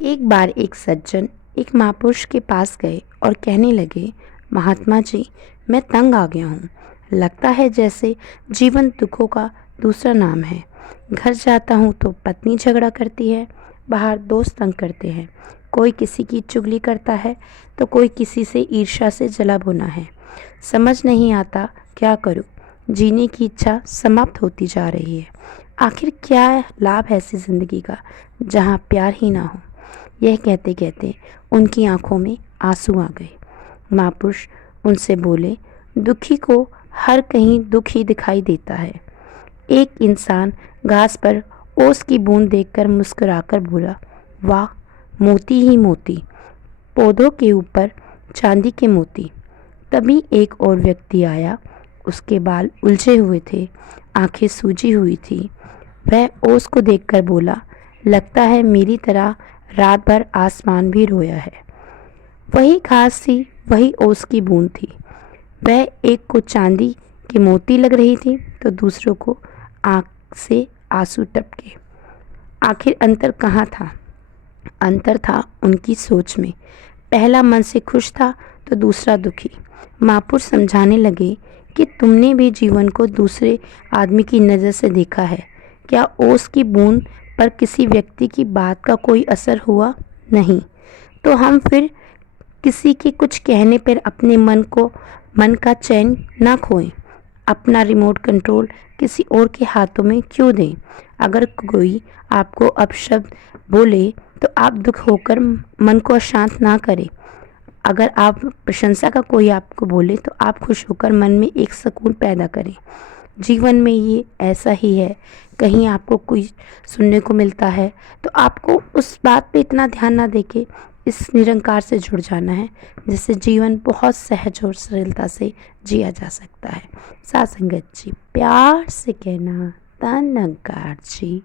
एक बार एक सज्जन एक महापुरुष के पास गए और कहने लगे, महात्मा जी, मैं तंग आ गया हूँ। लगता है जैसे जीवन दुखों का दूसरा नाम है। घर जाता हूँ तो पत्नी झगड़ा करती है, बाहर दोस्त तंग करते हैं, कोई किसी की चुगली करता है तो कोई किसी से ईर्ष्या से जला भुना है। समझ नहीं आता क्या करूँ। जीने की इच्छा समाप्त होती जा रही है। आखिर क्या लाभ है ऐसी ज़िंदगी का जहाँ प्यार ही ना हो। यह कहते कहते उनकी आंखों में आंसू आ गए। महापुरुष उनसे बोले, दुखी को हर कहीं दुख ही दिखाई देता है। एक इंसान घास पर ओस की बूंद देखकर मुस्कुराकर बोला, वाह, मोती ही मोती, पौधों के ऊपर चांदी के मोती। तभी एक और व्यक्ति आया। उसके बाल उलझे हुए थे, आंखें सूजी हुई थी। वह ओस को देखकर बोला, लगता है मेरी तरह रात भर आसमान भी रोया है। वही घास थी, वही ओस की बूंद थी। वह एक को चांदी की मोती लग रही थी तो दूसरों को आंख से आंसू टपके। आखिर अंतर कहाँ था? अंतर था उनकी सोच में। पहला मन से खुश था तो दूसरा दुखी। महापुरुष समझाने लगे कि तुमने भी जीवन को दूसरे आदमी की नज़र से देखा है। क्या ओस की बूंद पर किसी व्यक्ति की बात का कोई असर हुआ? नहीं। तो हम फिर किसी के कुछ कहने पर अपने मन का चैन ना खोएं। अपना रिमोट कंट्रोल किसी और के हाथों में क्यों दें? अगर कोई आपको अपशब्द बोले तो आप दुख होकर मन को अशांत ना करें। अगर आप प्रशंसा का कोई आपको बोले तो आप खुश होकर मन में एक सुकून पैदा करें। जीवन में ये ऐसा ही है। कहीं आपको कोई सुनने को मिलता है तो आपको उस बात पे इतना ध्यान ना देके इस निरंकार से जुड़ जाना है, जिससे जीवन बहुत सहज और सरलता से जिया जा सकता है। साथ संगत जी, प्यार से कहना, धन्यकार जी।